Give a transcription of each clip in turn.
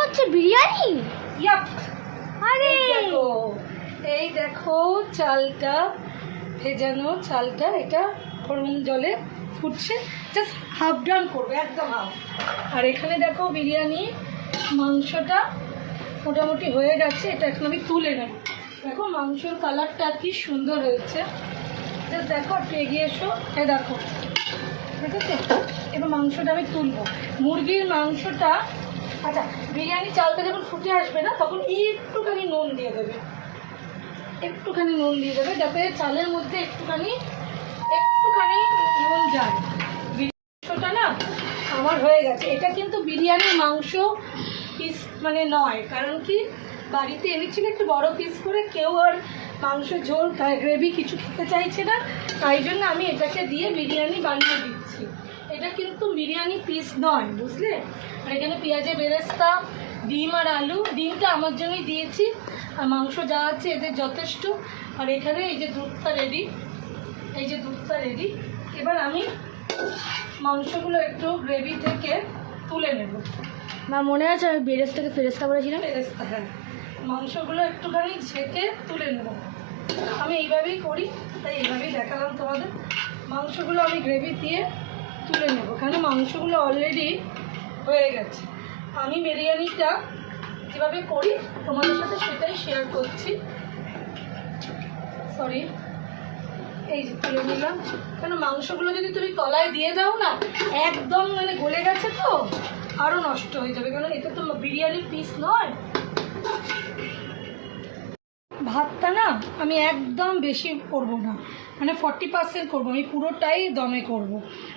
হচ্ছে বিরিয়ানি? ইয়াপ, আরে এই দেখো চালটা, ভেজানো চালটা, এটা গরম জলে ফুটছে, জাস্ট হাফ ডাউন করবে, একদম হাফ। আর এখানে দেখো বিরিয়ানি মাংসটা মোটামুটি হয়ে গেছে, এটা এখন আমি তুলে নেব। দেখো মাংসর কালারটা কি সুন্দর হয়েছে, জাস্ট দেখো একটু এগিয়ে এসো, এই দেখো, ঠিক আছে? এবার মাংসটা আমি তুলবো। মুরগির মাংসটা, আচ্ছা বিরিয়ানি চালটা যখন ফুটে আসবে না, তখন একটুখানি নুন দিয়ে দেবে, একটুখানি নুন দিয়ে দেবে, যাতে চালের মধ্যে একটুখানি নুন যায়। মাংসটা না আমার হয়ে গেছে। এটা কিন্তু বিরিয়ানির মাংস পিস মানে নয়, কারণ কি বাড়িতে এনেছিল একটু বড় পিস করে, কেউ আর মাংস ঝোল গ্রেভি কিছু খেতে চাইছে না, তাই জন্য আমি এটাকে দিয়ে বিরিয়ানি বানিয়ে দিচ্ছি। এটা কিন্তু বিরিয়ানি পিস নয়, বুঝলে? আর এখানে পেঁয়াজের বেরেস্তা, ডিম আর আলু, ডিমটা আমার জন্যই দিয়েছি, আর মাংস যা আছে এদের যথেষ্ট। আর এখানে এই যে দুধটা রেডি, এই যে দুধটা রেডি। এবার আমি মাংসগুলো একটু গ্রেভি থেকে তুলে নেব। মা মনে আছে আমি বেরেস্তাকে ফেরেস্তা বলেছিলাম? বেরেস্তা, হ্যাঁ, মাংসগুলো একটুখানি ছেঁকে তুলে নেব। আমি এইভাবেই করি, তাই এইভাবেই দেখালাম তোমাদের। মাংসগুলো আমি গ্রেভি দিয়ে তুলে নেব, কারণ মাংসগুলো অলরেডি হয়ে গেছে। আমি বিরিয়ানিটা যেভাবে করি তোমাদের সাথে সেটাই শেয়ার করছি। সরি, এই যে তুলে নিলাম, কেন মাংসগুলো যদি তুমি তলায় দিয়ে দাও না, একদম মানে গলে গেছে তো আরও নষ্ট হয়ে যাবে, কারণ এটা তো বিরিয়ানির পিস নয়। ভাতটা না আমি একদম বেশি করব না, মানে 40% করবো, আমি পুরোটাই দমে করব,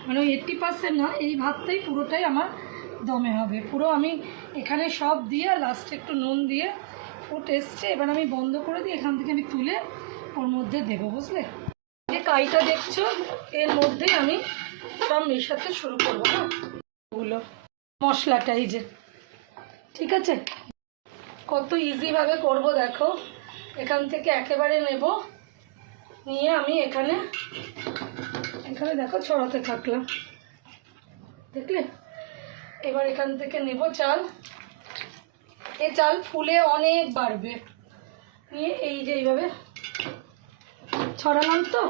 মানে ওই 80% না, এই ভাতটাই পুরোটাই আমার দমে হবে। পুরো আমি এখানে সব দিয়ে লাস্টে একটু নুন দিয়ে ফুট এসছে, এবার আমি বন্ধ করে দিই, এখান থেকে আমি তুলে ওর মধ্যে দেবো, বুঝলে? যে কাইটা দেখছো এর মধ্যেই আমি সব মেশাতে শুরু করবো না, ওগুলো মশলাটা, এই যে, ঠিক আছে? কত ইজিভাবে করব দেখো। এখান থেকে একেবারে নেব, নিয়ে আমি এখানে দেখো ছড়াতে থাকলাম, দেখলে? এবার এখান থেকে নেব চাল, এই চাল ফুলে অনেক বাড়বে, নিয়ে এই যে এইভাবে ছড়ালাম। তো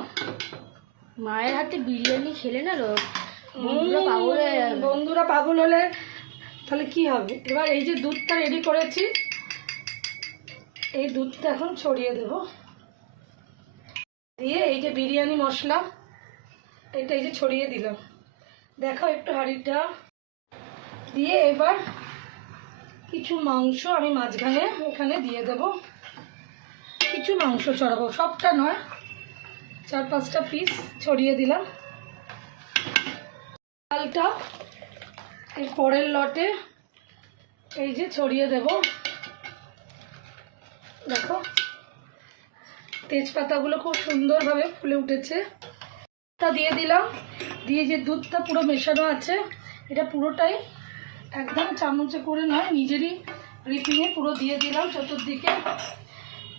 মায়ের হাতে বিরিয়ানি খেলে না বন্ধুরা পাগল হয়ে যাবে। বন্ধুরা পাগল হলে তাহলে কি হবে? এবার এই যে দুধটা রেডি করেছি, এই দুধটা এখন ছড়িয়ে দেব, দিয়ে এই যে বিরিয়ানি মশলা এটা এই যে ছড়িয়ে দিলাম, দেখো একটু হাঁড়িটা দিয়ে। এবার কিছু মাংস আমি মাঝখানে এখানে দিয়ে দেব, কিছু মাংস ছড়াবো, সবটা নয়, 4-5টা পিস ছড়িয়ে দিলাম। চালটা এই পরের লটে এই যে ছড়িয়ে দেব, দেখো তেজপাতাগুলো খুব সুন্দরভাবে ফুলে উঠেছে, তা দিয়ে দিলাম। দিয়ে যে দুধটা পুরো মেশানো আছে, এটা পুরোটাই একদম চামচে করে নয়, নিজেরই রিপিংয়ে পুরো দিয়ে দিলাম চতুর্দিকে।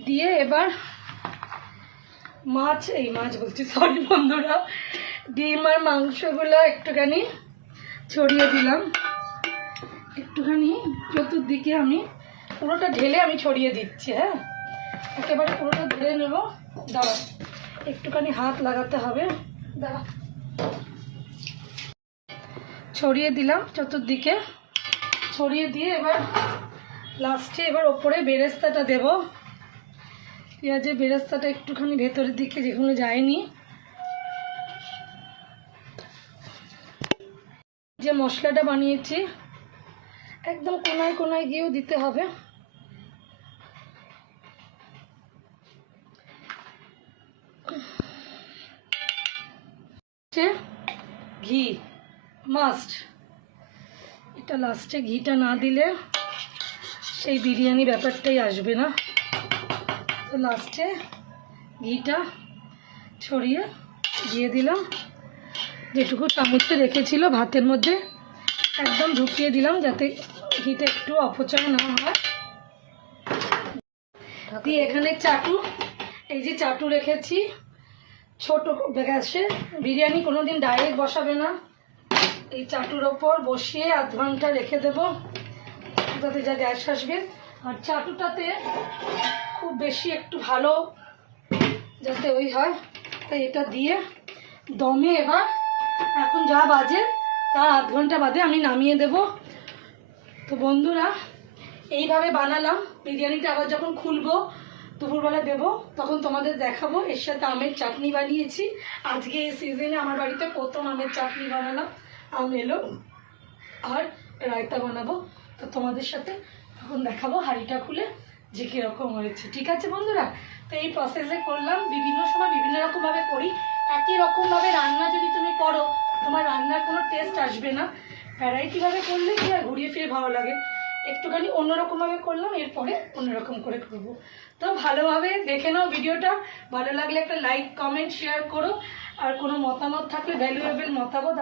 দিয়ে এবার মাছ বলছি, সরি বন্ধুরা, ডিম আর মাংসগুলো একটুখানি ছড়িয়ে দিলাম, একটুখানি চতুর্দিকে আমি পুরোটা ঢেলে আমি ছড়িয়ে দিচ্ছি। হ্যাঁ, একেবারে পুরোটা ঢেলে নেব, দাঁড়া একটুখানি হাত লাগাতে হবে, দাঁড়া। ছড়িয়ে দিলাম চতুর্দিকে, ছড়িয়ে দিয়ে এবার লাস্টে এবার ওপরে বেরেস্তাটা দেব, পেঁয়াজের বেরেস্তাটা একটুখানি ভেতরের দিকে যেগুলো যায়নি, যে মশলাটা বানিয়েছি একদম কোনায় কোনায় গিয়েও দিতে হবে। ঘি মাস্ট, এটা লাস্টে ঘিটা না দিলে সেই বিরিয়ানি ব্যাপারটাই আসবে না, তো লাস্টে ঘিটা ছড়িয়ে দিয়ে দিলাম, যেটুকু চামচে রেখেছিল ভাতের মধ্যে একদম ঢুকিয়ে দিলাম, যাতে ঘিটা একটু অপচয় না হয়। দিয়ে এখানে চাটু, এই যে চাটু রেখেছি ছোট গ্যাসে, বিরিয়ানি কোনোদিন ডাইরেক্ট বসাবে না, এই চাটুর ওপর বসিয়ে আধ ঘন্টা রেখে দেব, চাটুটাতে যা গ্যাস আসবে, আর চাটুটাতে খুব বেশি একটু ভালো যাতে ওই হয়, তাই এটা দিয়ে দমে এবার এখন যা বাজে তার আধ ঘন্টা বাদে আমি নামিয়ে দেব। তো বন্ধুরা এইভাবে বানালাম বিরিয়ানিটা। আবার যখন খুলবো দুপুরবেলা দেবো তখন তোমাদের দেখাবো। এর সাথে আমের চাটনি বানিয়েছি আজকে এই সিজনে, আমার বাড়িতে প্রথম আমের চাটনি বানালাম, আম এলো, আর রায়তা বানাবো। তো তোমাদের সাথে তখন দেখাবো হাঁড়িটা খুলে যে কীরকম হয়েছে। ঠিক আছে বন্ধুরা, তো এই প্রসেসে করলাম, বিভিন্ন সময় বিভিন্ন রকমভাবে করি। একই রকমভাবে রান্না যদি তুমি করো তোমার রান্নার কোনো টেস্ট আসবে না। ভ্যারাইটিভাবে করলে কি আর ঘুরিয়ে ফিরে ভালো লাগে, একটুখানি অন্যরকমভাবে করলাম, এরপরে অন্যরকম করে করবো। তো ভালোভাবে দেখে নাও ভিডিওটা, ভালো লাগলে একটা লাইক কমেন্ট শেয়ার করো, আর কোনো মতামত থাকলে ভ্যালুয়েবল মতামত